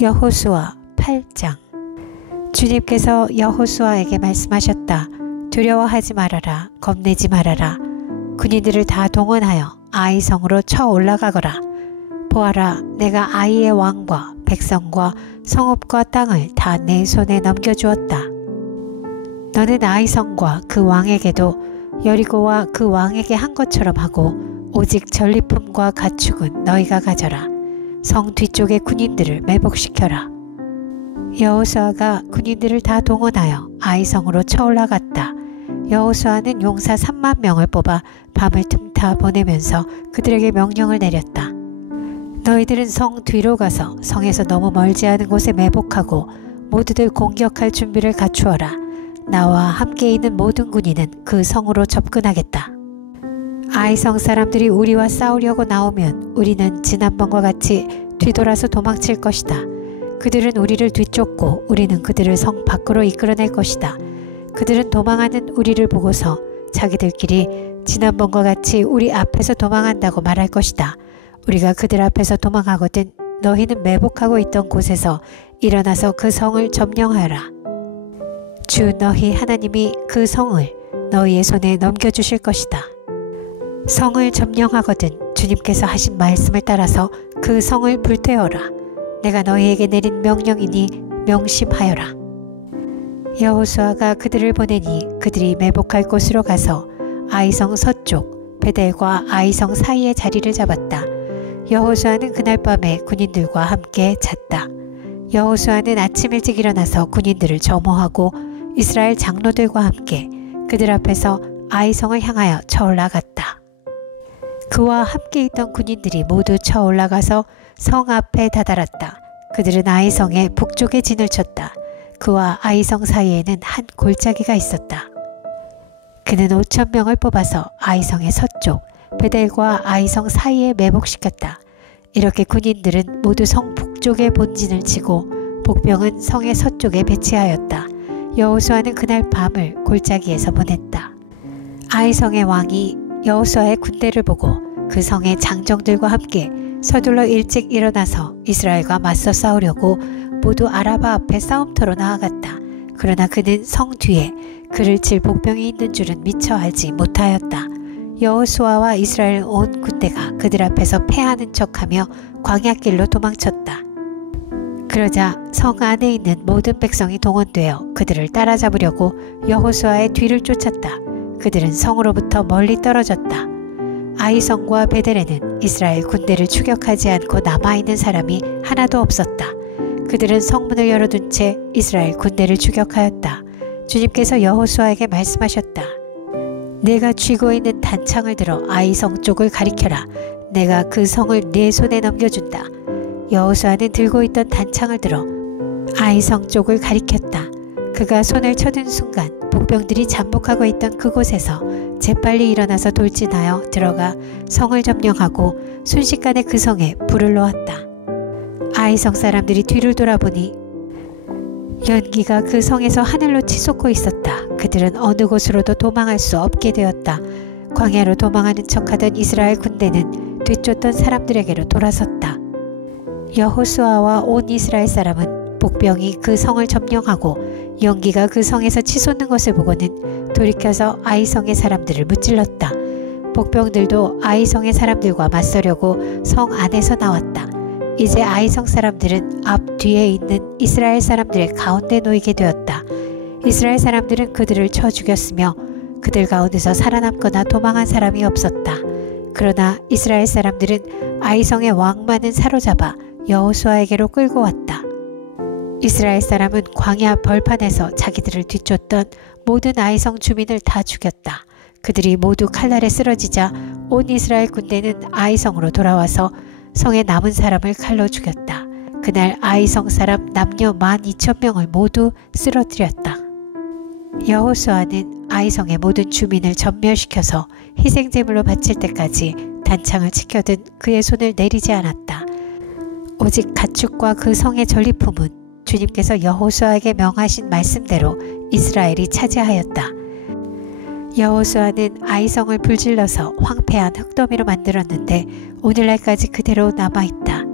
여호수아 8장. 주님께서 여호수아에게 말씀하셨다. 두려워하지 말아라. 겁내지 말아라. 군인들을 다 동원하여 아이 성으로 쳐 올라가거라. 보아라, 내가 아이의 왕과 백성과 성읍과 땅을 다 내 손에 넘겨주었다. 너는 아이 성과 그 왕에게도 여리고와 그 왕에게 한 것처럼 하고 오직 전리품과 가축은 너희가 가져라. 성 뒤쪽의 군인들을 매복시켜라. 여호수아가 군인들을 다 동원하여 아이 성으로 쳐 올라갔다. 여호수아는 용사 3만 명을 뽑아 밤을 틈타 보내면서 그들에게 명령을 내렸다. 너희들은 성 뒤로 가서 성에서 너무 멀지 않은 곳에 매복하고 모두들 공격할 준비를 갖추어라. 나와 함께 있는 모든 군인은 그 성으로 접근하겠다. 아이 성 사람들이 우리와 싸우려고 나오면 우리는 지난번과 같이 뒤돌아서 도망칠 것이다. 그들은 우리를 뒤쫓고 우리는 그들을 성 밖으로 이끌어낼 것이다. 그들은 도망하는 우리를 보고서 자기들끼리 지난번과 같이 우리 앞에서 도망한다고 말할 것이다. 우리가 그들 앞에서 도망하거든 너희는 매복하고 있던 곳에서 일어나서 그 성을 점령하여라. 주 너희 하나님이 그 성을 너희의 손에 넘겨주실 것이다. 성을 점령하거든 주님께서 하신 말씀을 따라서 그 성을 불태워라. 내가 너희에게 내린 명령이니 명심하여라. 여호수아가 그들을 보내니 그들이 매복할 곳으로 가서 아이성 서쪽 베델과 아이성 사이의 자리를 잡았다. 여호수아는 그날 밤에 군인들과 함께 잤다. 여호수아는 아침 일찍 일어나서 군인들을 점호하고 이스라엘 장로들과 함께 그들 앞에서 아이성을 향하여 쳐 올라갔다. 그와 함께 있던 군인들이 모두 쳐 올라가서 성 앞에 다다랐다. 그들은 아이성의 북쪽에 진을 쳤다. 그와 아이성 사이에는 한 골짜기가 있었다. 그는 5,000명을 뽑아서 아이성의 서쪽 베델과 아이성 사이에 매복시켰다. 이렇게 군인들은 모두 성 북쪽에 본진을 치고 복병은 성의 서쪽에 배치하였다. 여호수아는 그날 밤을 골짜기에서 보냈다. 아이성의 왕이 여호수아의 군대를 보고 그 성의 장정들과 함께 서둘러 일찍 일어나서 이스라엘과 맞서 싸우려고 모두 아라바 앞에 싸움터로 나아갔다. 그러나 그는 성 뒤에 그를 칠 복병이 있는 줄은 미처 알지 못하였다. 여호수아와 이스라엘 온 군대가 그들 앞에서 패하는 척하며 광야길로 도망쳤다. 그러자 성 안에 있는 모든 백성이 동원되어 그들을 따라잡으려고 여호수아의 뒤를 쫓았다. 그들은 성으로부터 멀리 떨어졌다. 아이성과 베델에는 이스라엘 군대를 추격하지 않고 남아있는 사람이 하나도 없었다. 그들은 성문을 열어둔 채 이스라엘 군대를 추격하였다. 주님께서 여호수아에게 말씀하셨다. 내가 쥐고 있는 단창을 들어 아이성 쪽을 가리켜라. 내가 그 성을 네 손에 넘겨준다. 여호수아는 들고 있던 단창을 들어 아이성 쪽을 가리켰다. 그가 손을 쳐든 순간 복병들이 잠복하고 있던 그곳에서 재빨리 일어나서 돌진하여 들어가 성을 점령하고 순식간에 그 성에 불을 놓았다. 아이성 사람들이 뒤를 돌아보니 연기가 그 성에서 하늘로 치솟고 있었다. 그들은 어느 곳으로도 도망할 수 없게 되었다. 광야로 도망하는 척하던 이스라엘 군대는 뒤쫓던 사람들에게로 돌아섰다. 여호수아와 온 이스라엘 사람은 복병이 그 성을 점령하고 연기가 그 성에서 치솟는 것을 보고는 돌이켜서 아이성의 사람들을 무찔렀다. 복병들도 아이성의 사람들과 맞서려고 성 안에서 나왔다. 이제 아이성 사람들은 앞 뒤에 있는 이스라엘 사람들의 가운데 놓이게 되었다. 이스라엘 사람들은 그들을 쳐 죽였으며 그들 가운데서 살아남거나 도망한 사람이 없었다. 그러나 이스라엘 사람들은 아이성의 왕만은 사로잡아 여호수아에게로 끌고 왔다. 이스라엘 사람은 광야 벌판에서 자기들을 뒤쫓던 모든 아이성 주민을 다 죽였다. 그들이 모두 칼날에 쓰러지자 온 이스라엘 군대는 아이성으로 돌아와서 성에 남은 사람을 칼로 죽였다. 그날 아이성 사람 남녀 12,000명을 모두 쓰러뜨렸다. 여호수아는 아이성의 모든 주민을 전멸시켜서 희생제물로 바칠 때까지 단창을 지켜든 그의 손을 내리지 않았다. 오직 가축과 그 성의 전리품은 주님께서 여호수아에게 명하신 말씀대로 이스라엘이 차지하였다. 여호수아는 아이성을 불질러서 황폐한 흙더미로 만들었는데 오늘날까지 그대로 남아있다.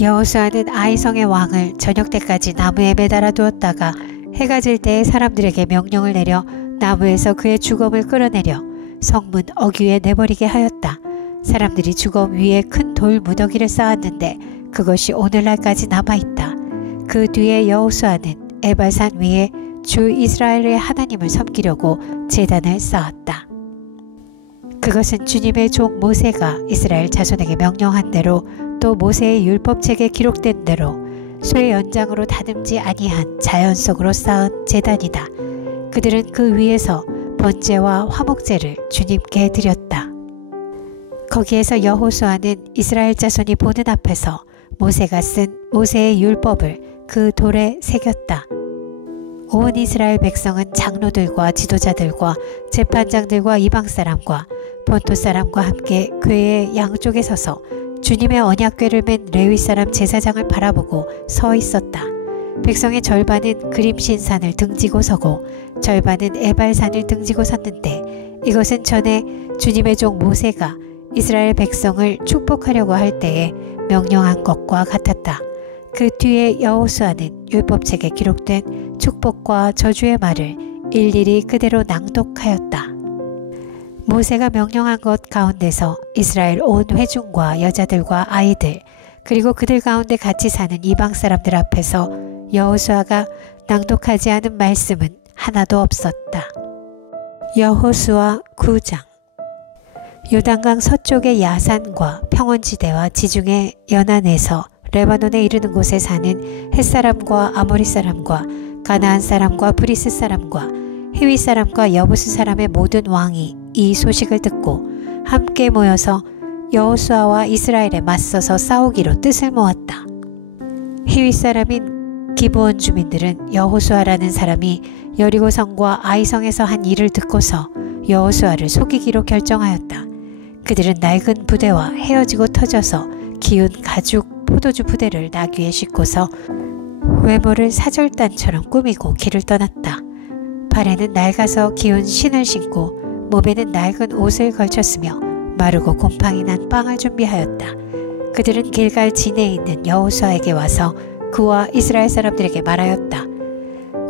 여호수아는 아이성의 왕을 저녁 때까지 나무에 매달아 두었다가 해가 질 때에 사람들에게 명령을 내려 나무에서 그의 주검을 끌어내려 성문 어귀에 내버리게 하였다. 사람들이 주검 위에 큰 돌 무더기를 쌓았는데 그것이 오늘날까지 남아있다. 그 뒤에 여호수아는 에발산 위에 주 이스라엘의 하나님을 섬기려고 제단을 쌓았다. 그것은 주님의 종 모세가 이스라엘 자손에게 명령한 대로 또 모세의 율법책에 기록된 대로 쇠 연장으로 다듬지 아니한 자연 속으로 쌓은 제단이다. 그들은 그 위에서 번제와 화목제를 주님께 드렸다. 거기에서 여호수아는 이스라엘 자손이 보는 앞에서 모세가 쓴 모세의 율법을 그 돌에 새겼다. 온 이스라엘 백성은 장로들과 지도자들과 재판장들과 이방 사람과 본토 사람과 함께 궤의 양쪽에 서서 주님의 언약궤를 맨 레위 사람 제사장을 바라보고 서 있었다. 백성의 절반은 그림신산을 등지고 서고 절반은 에발산을 등지고 섰는데 이것은 전에 주님의 종 모세가 이스라엘 백성을 축복하려고 할 때에 명령한 것과 같았다. 그 뒤에 여호수아는 율법책에 기록된 축복과 저주의 말을 일일이 그대로 낭독하였다. 모세가 명령한 것 가운데서 이스라엘 온 회중과 여자들과 아이들 그리고 그들 가운데 같이 사는 이방 사람들 앞에서 여호수아가 낭독하지 않은 말씀은 하나도 없었다. 여호수아 9장. 요단강 서쪽의 야산과 평원지대와 지중해 연안에서 레바논에 이르는 곳에 사는 헷사람과 아모리 사람과 가나안 사람과 브리스 사람과 히위 사람과 여부스 사람의 모든 왕이 이 소식을 듣고 함께 모여서 여호수아와 이스라엘에 맞서서 싸우기로 뜻을 모았다. 히위 사람인 기브온 주민들은 여호수아라는 사람이 여리고성과 아이성에서 한 일을 듣고서 여호수아를 속이기로 결정하였다. 그들은 낡은 부대와 헤어지고 터져서 기운 가죽 포도주 부대를 나귀에 싣고서 외모를 사절단처럼 꾸미고 길을 떠났다. 발에는 낡아서 기운 신을 신고 몸에는 낡은 옷을 걸쳤으며 마르고 곰팡이 난 빵을 준비하였다. 그들은 길갈 진에 있는 여호수아에게 와서 그와 이스라엘 사람들에게 말하였다.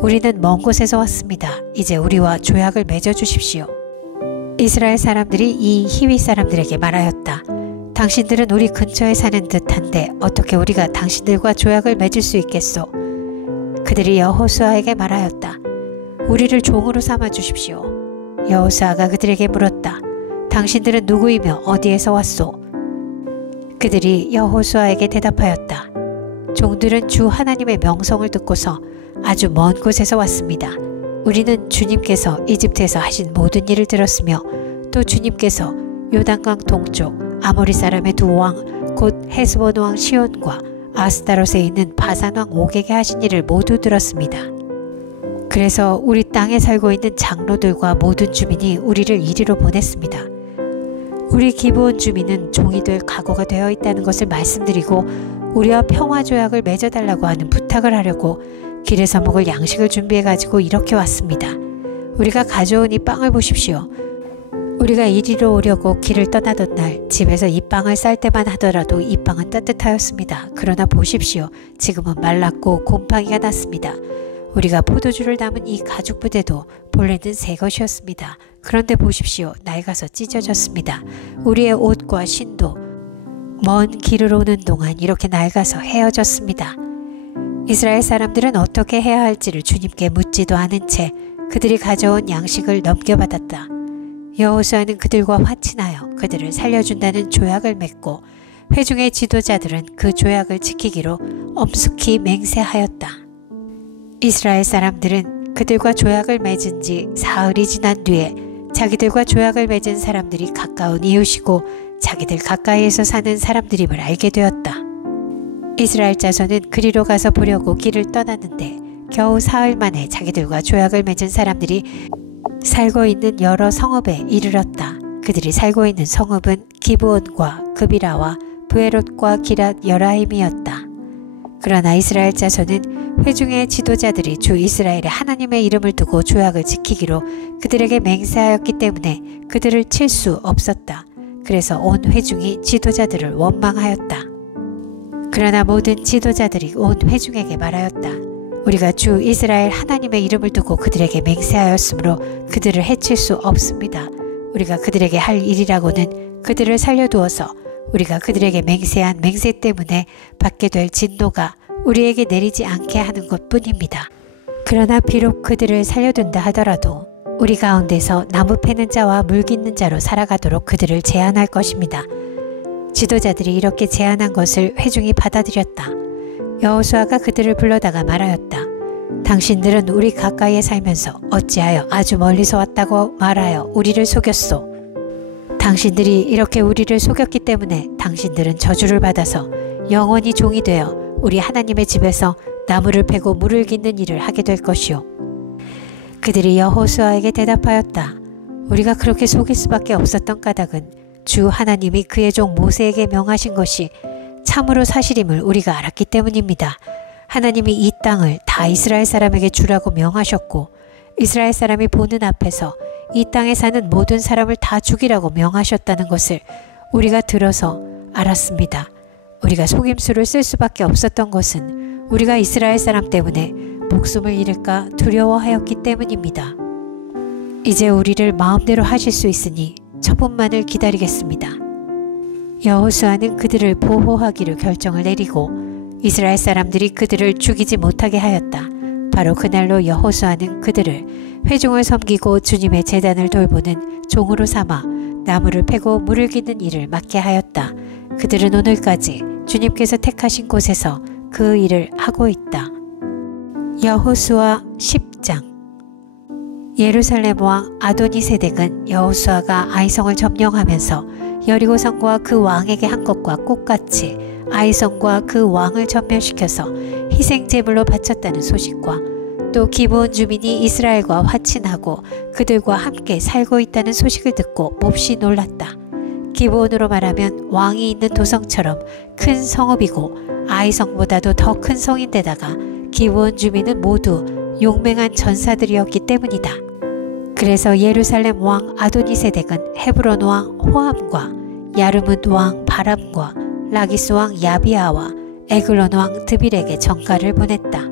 우리는 먼 곳에서 왔습니다. 이제 우리와 조약을 맺어주십시오. 이스라엘 사람들이 이 히위 사람들에게 말하였다. 당신들은 우리 근처에 사는 듯한데 어떻게 우리가 당신들과 조약을 맺을 수 있겠소? 그들이 여호수아에게 말하였다. 우리를 종으로 삼아 주십시오. 여호수아가 그들에게 물었다. 당신들은 누구이며 어디에서 왔소? 그들이 여호수아에게 대답하였다. 종들은 주 하나님의 명성을 듣고서 아주 먼 곳에서 왔습니다. 우리는 주님께서 이집트에서 하신 모든 일을 들었으며 또 주님께서 요단강 동쪽 아모리 사람의 두 왕 곧 헤스본 왕 시온과 아스타롯에 있는 바산 왕 옥에게 하신 일을 모두 들었습니다. 그래서 우리 땅에 살고 있는 장로들과 모든 주민이 우리를 이리로 보냈습니다. 우리 기브온 주민은 종이 될 각오가 되어 있다는 것을 말씀드리고 우리와 평화조약을 맺어달라고 하는 부탁을 하려고 길에서 먹을 양식을 준비해가지고 이렇게 왔습니다. 우리가 가져온 이 빵을 보십시오. 우리가 이리로 오려고 길을 떠나던 날 집에서 이 빵을 쌀 때만 하더라도 이 빵은 따뜻하였습니다. 그러나 보십시오. 지금은 말랐고 곰팡이가 났습니다. 우리가 포도주를 담은 이 가죽 부대도 본래는 새 것이었습니다. 그런데 보십시오. 낡아서 찢어졌습니다. 우리의 옷과 신도 먼 길을 오는 동안 이렇게 낡아서 헤어졌습니다. 이스라엘 사람들은 어떻게 해야 할지를 주님께 묻지도 않은 채 그들이 가져온 양식을 넘겨받았다. 여호수아는 그들과 화친하여 그들을 살려준다는 조약을 맺고 회중의 지도자들은 그 조약을 지키기로 엄숙히 맹세하였다. 이스라엘 사람들은 그들과 조약을 맺은 지 사흘이 지난 뒤에 자기들과 조약을 맺은 사람들이 가까운 이웃이고 자기들 가까이에서 사는 사람들임을 알게 되었다. 이스라엘 자손은 그리로 가서 보려고 길을 떠났는데 겨우 사흘 만에 자기들과 조약을 맺은 사람들이 살고 있는 여러 성읍에 이르렀다. 그들이 살고 있는 성읍은 기브온과 그비라와 브에롯과 기랏 여라임이었다. 그러나 이스라엘 자손은 회중의 지도자들이 주 이스라엘의 하나님의 이름을 두고 조약을 지키기로 그들에게 맹세하였기 때문에 그들을 칠 수 없었다. 그래서 온 회중이 지도자들을 원망하였다. 그러나 모든 지도자들이 온 회중에게 말하였다. 우리가 주 이스라엘 하나님의 이름을 두고 그들에게 맹세하였으므로 그들을 해칠 수 없습니다. 우리가 그들에게 할 일이라고는 그들을 살려두어서 우리가 그들에게 맹세한 맹세 때문에 받게 될 진노가 우리에게 내리지 않게 하는 것뿐입니다. 그러나 비록 그들을 살려둔다 하더라도 우리 가운데서 나무 패는 자와 물 깃는 자로 살아가도록 그들을 제한할 것입니다. 지도자들이 이렇게 제안한 것을 회중이 받아들였다. 여호수아가 그들을 불러다가 말하였다. 당신들은 우리 가까이에 살면서 어찌하여 아주 멀리서 왔다고 말하여 우리를 속였소. 당신들이 이렇게 우리를 속였기 때문에 당신들은 저주를 받아서 영원히 종이 되어 우리 하나님의 집에서 나무를 패고 물을 깃는 일을 하게 될 것이요. 그들이 여호수아에게 대답하였다. 우리가 그렇게 속일 수밖에 없었던 까닭은 주 하나님이 그의 종 모세에게 명하신 것이 참으로 사실임을 우리가 알았기 때문입니다. 하나님이 이 땅을 다 이스라엘 사람에게 주라고 명하셨고 이스라엘 사람이 보는 앞에서 이 땅에 사는 모든 사람을 다 죽이라고 명하셨다는 것을 우리가 들어서 알았습니다. 우리가 속임수를 쓸 수밖에 없었던 것은 우리가 이스라엘 사람 때문에 목숨을 잃을까 두려워하였기 때문입니다. 이제 우리를 마음대로 하실 수 있으니 처분만을 기다리겠습니다. 여호수아는 그들을 보호하기로 결정을 내리고 이스라엘 사람들이 그들을 죽이지 못하게 하였다. 바로 그날로 여호수아는 그들을 회중을 섬기고 주님의 제단을 돌보는 종으로 삼아 나무를 패고 물을 깃는 일을 맡게 하였다. 그들은 오늘까지 주님께서 택하신 곳에서 그 일을 하고 있다. 여호수아 10장. 예루살렘 왕 아도니세덱은 여호수아가 아이성을 점령하면서 여리고성과 그 왕에게 한 것과 똑같이 아이성과 그 왕을 전멸시켜서 희생제물로 바쳤다는 소식과 또 기브온 주민이 이스라엘과 화친하고 그들과 함께 살고 있다는 소식을 듣고 몹시 놀랐다. 기브온으로 말하면 왕이 있는 도성처럼 큰 성읍이고 아이성보다도 더 큰 성인데다가 기브온 주민은 모두 용맹한 전사들이었기 때문이다. 그래서 예루살렘 왕 아도니세덱은 헤브론 왕 호함과 야르뭇 왕 바람과 라기스 왕 야비아와 에글론 왕 드빌에게 전가를 보냈다.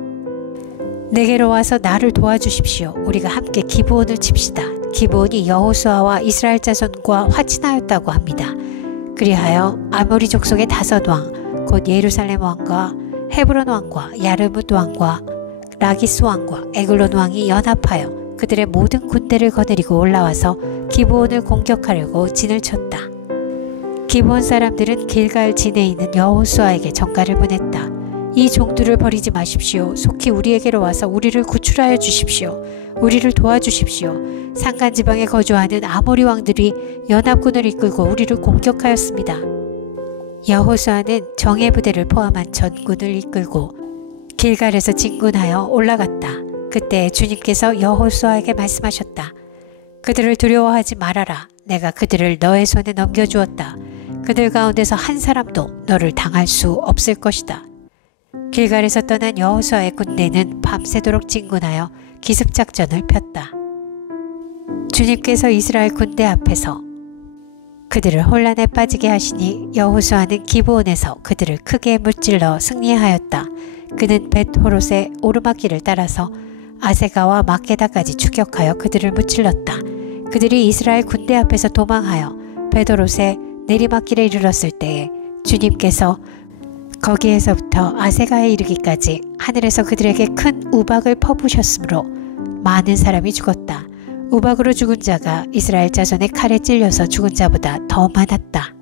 내게로 와서 나를 도와주십시오. 우리가 함께 기브온을 칩시다. 기브온이 여호수아와 이스라엘 자손과 화친하였다고 합니다. 그리하여 아모리 족속의 5왕 곧 예루살렘 왕과 헤브론 왕과 야르뭇 왕과 라기스 왕과 에글론 왕이 연합하여 그들의 모든 군대를 거느리고 올라와서 기브온을 공격하려고 진을 쳤다. 기브온 사람들은 길갈 진에 있는 여호수아에게 전가를 보냈다. 이 종들을 버리지 마십시오. 속히 우리에게로 와서 우리를 구출하여 주십시오. 우리를 도와주십시오. 산간지방에 거주하는 아모리 왕들이 연합군을 이끌고 우리를 공격하였습니다. 여호수아는 정예 부대를 포함한 전군을 이끌고 길갈에서 진군하여 올라갔다. 그때 주님께서 여호수아에게 말씀하셨다. 그들을 두려워하지 말아라. 내가 그들을 너의 손에 넘겨주었다. 그들 가운데서 한 사람도 너를 당할 수 없을 것이다. 길갈에서 떠난 여호수아의 군대는 밤새도록 진군하여 기습작전을 폈다. 주님께서 이스라엘 군대 앞에서 그들을 혼란에 빠지게 하시니 여호수아는 기브온에서 그들을 크게 무찔러 승리하였다. 그는 벳호롯의 오르막길을 따라서 아세가와 마케다까지 추격하여 그들을 무찔렀다. 그들이 이스라엘 군대 앞에서 도망하여 벳호롯의 내리막길에 이르렀을 때에 주님께서 거기에서부터 아세가에 이르기까지 하늘에서 그들에게 큰 우박을 퍼부으셨으므로 많은 사람이 죽었다. 우박으로 죽은 자가 이스라엘 자손의 칼에 찔려서 죽은 자보다 더 많았다.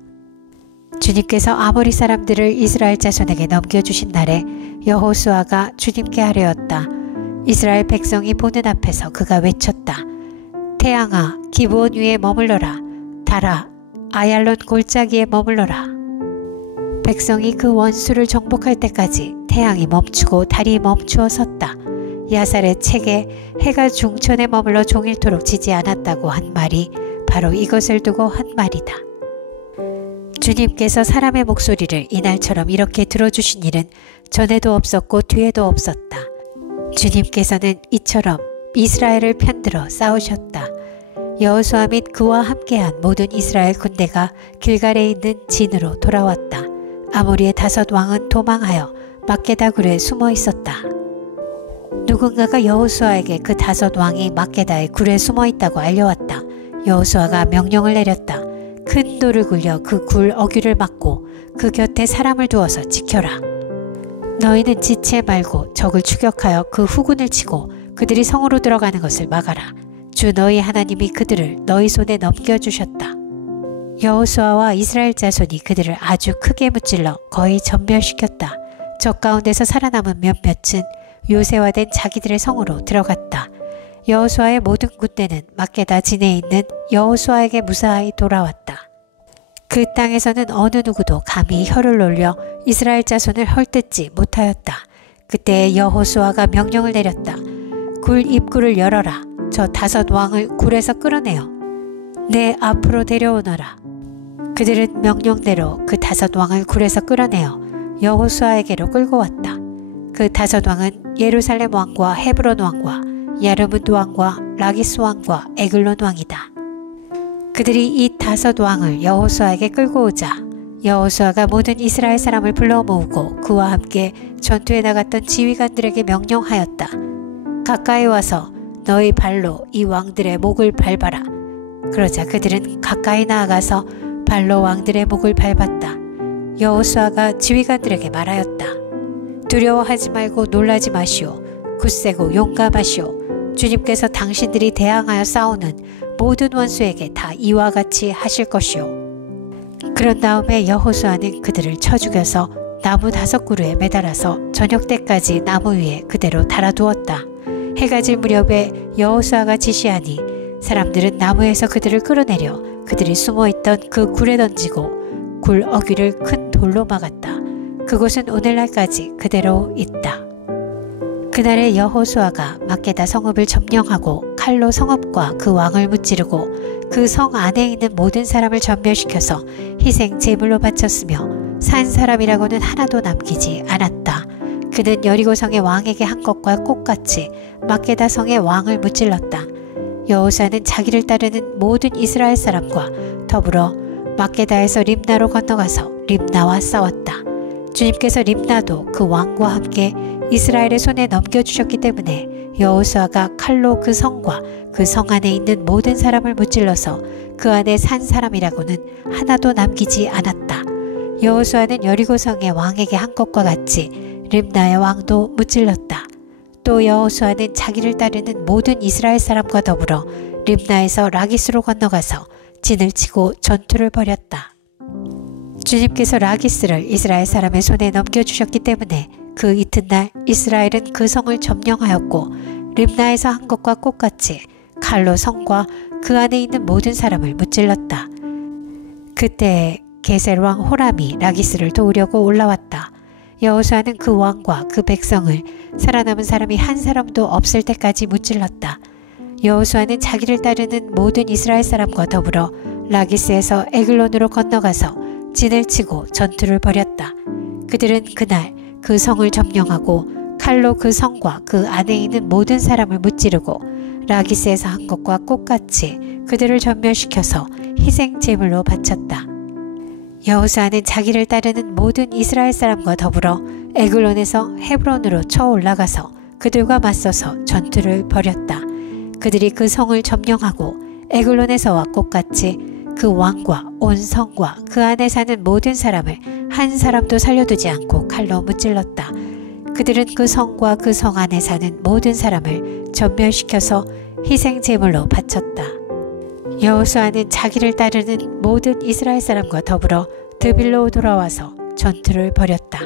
주님께서 아모리 사람들을 이스라엘 자손에게 넘겨주신 날에 여호수아가 주님께 하려였다. 이스라엘 백성이 보는 앞에서 그가 외쳤다. 태양아, 기브온 위에 머물러라. 달아, 아얄론 골짜기에 머물러라. 백성이 그 원수를 정복할 때까지 태양이 멈추고 달이 멈추어 섰다. 야살의 책에 해가 중천에 머물러 종일토록 지지 않았다고 한 말이 바로 이것을 두고 한 말이다. 주님께서 사람의 목소리를 이날처럼 이렇게 들어주신 일은 전에도 없었고 뒤에도 없었다. 주님께서는 이처럼 이스라엘을 편들어 싸우셨다. 여호수아 및 그와 함께한 모든 이스라엘 군대가 길갈에 있는 진으로 돌아왔다. 아모리의 5 왕은 도망하여 막게다 굴에 숨어 있었다. 누군가가 여호수아에게 그 5 왕이 막게다의 굴에 숨어 있다고 알려왔다. 여호수아가 명령을 내렸다. 큰 돌을 굴려 그 굴 어귀를 막고 그 곁에 사람을 두어서 지켜라. 너희는 지체 말고 적을 추격하여 그 후군을 치고 그들이 성으로 들어가는 것을 막아라. 주 너희 하나님이 그들을 너희 손에 넘겨주셨다. 여호수아와 이스라엘 자손이 그들을 아주 크게 무찔러 거의 전멸시켰다. 적 가운데서 살아남은 몇몇은 요새화된 자기들의 성으로 들어갔다. 여호수아의 모든 군대는 막게다 진에 있는 여호수아에게 무사히 돌아왔다. 그 땅에서는 어느 누구도 감히 혀를 놀려 이스라엘 자손을 헐뜯지 못하였다. 그때 여호수아가 명령을 내렸다. 굴 입구를 열어라. 저 5 왕을 굴에서 끌어내어 내 앞으로 데려오너라. 그들은 명령대로 그 5 왕을 굴에서 끌어내어 여호수아에게로 끌고 왔다. 그 5 왕은 예루살렘 왕과 헤브론 왕과 야르문드 왕과 라기스 왕과 에글론 왕이다. 그들이 이 5 왕을 여호수아에게 끌고 오자 여호수아가 모든 이스라엘 사람을 불러 모으고 그와 함께 전투에 나갔던 지휘관들에게 명령하였다. 가까이 와서 너희 발로 이 왕들의 목을 밟아라. 그러자 그들은 가까이 나아가서 발로 왕들의 목을 밟았다. 여호수아가 지휘관들에게 말하였다. 두려워하지 말고 놀라지 마시오. 굳세고 용감하시오. 주님께서 당신들이 대항하여 싸우는 모든 원수에게 다 이와 같이 하실 것이오. 그런 다음에 여호수아는 그들을 쳐 죽여서 나무 5 그루에 매달아서 저녁 때까지 나무 위에 그대로 달아두었다. 해가 질 무렵에 여호수아가 지시하니 사람들은 나무에서 그들을 끌어내려 그들이 숨어있던 그 굴에 던지고 굴 어귀를 큰 돌로 막았다. 그곳은 오늘날까지 그대로 있다. 그날에 여호수아가 막게다 성읍을 점령하고 칼로 성읍과 그 왕을 무찌르고 그 성 안에 있는 모든 사람을 전멸시켜서 희생 제물로 바쳤으며 산 사람이라고는 하나도 남기지 않았다. 그는 여리고 성의 왕에게 한 것과 똑같이 막게다 성의 왕을 무찔렀다. 여호수아는 자기를 따르는 모든 이스라엘 사람과 더불어 막게다에서 림나로 건너가서 림나와 싸웠다. 주님께서 림나도 그 왕과 함께 이스라엘의 손에 넘겨주셨기 때문에 여호수아가 칼로 그 성과 그 성 안에 있는 모든 사람을 무찔러서 그 안에 산 사람이라고는 하나도 남기지 않았다. 여호수아는 여리고 성의 왕에게 한 것과 같이 림나의 왕도 무찔렀다. 또 여호수아는 자기를 따르는 모든 이스라엘 사람과 더불어 림나에서 라기스로 건너가서 진을 치고 전투를 벌였다. 주님께서 라기스를 이스라엘 사람의 손에 넘겨주셨기 때문에 그 이튿날 이스라엘은 그 성을 점령하였고 림나에서 한 것과 똑같이 칼로 성과 그 안에 있는 모든 사람을 무찔렀다. 그때 게셀 왕 호람이 라기스를 도우려고 올라왔다. 여호수아는 그 왕과 그 백성을 살아남은 사람이 한 사람도 없을 때까지 무찔렀다. 여호수아는 자기를 따르는 모든 이스라엘 사람과 더불어 라기스에서 에글론으로 건너가서 진을 치고 전투를 벌였다. 그들은 그날 그 성을 점령하고 칼로 그 성과 그 안에 있는 모든 사람을 무찌르고 라기스에서 한 것과 똑같이 그들을 전멸시켜서 희생 제물로 바쳤다. 여호수아는 자기를 따르는 모든 이스라엘 사람과 더불어 에글론에서 헤브론으로 쳐 올라가서 그들과 맞서서 전투를 벌였다. 그들이 그 성을 점령하고 에글론에서와 똑같이 그 왕과 온 성과 그 안에 사는 모든 사람을 한 사람도 살려두지 않고 칼로 무찔렀다. 그들은 그 성과 그 성 안에 사는 모든 사람을 전멸시켜서 희생 제물로 바쳤다. 여호수아는 자기를 따르는 모든 이스라엘 사람과 더불어 드빌로 돌아와서 전투를 벌였다.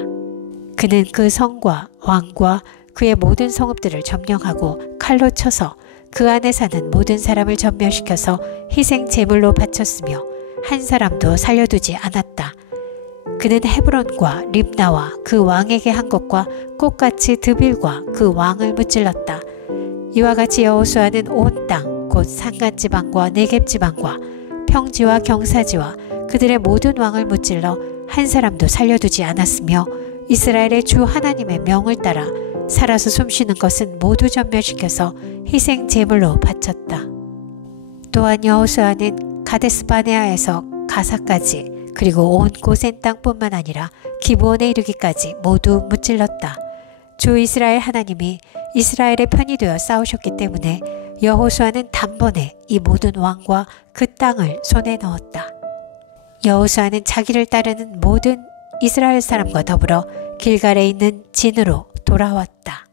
그는 그 성과 왕과 그의 모든 성읍들을 점령하고 칼로 쳐서 그 안에 사는 모든 사람을 전멸시켜서 희생 제물로 바쳤으며 한 사람도 살려두지 않았다. 그는 헤브론과 림나와 그 왕에게 한 것과 똑같이 드빌과 그 왕을 무찔렀다. 이와 같이 여호수아는 온 땅, 곧 산간지방과 네겝지방과 평지와 경사지와 그들의 모든 왕을 무찔러 한 사람도 살려두지 않았으며 이스라엘의 주 하나님의 명을 따라 살아서 숨쉬는 것은 모두 전멸시켜서 희생 제물로 바쳤다. 또한 여호수아는 가데스 바네아에서 가사까지 그리고 온 고센 땅뿐만 아니라 기브온에 이르기까지 모두 무찔렀다. 주 이스라엘 하나님이 이스라엘의 편이 되어 싸우셨기 때문에 여호수아는 단번에 이 모든 왕과 그 땅을 손에 넣었다. 여호수아는 자기를 따르는 모든 이스라엘 사람과 더불어 길갈에 있는 진으로 돌아왔다.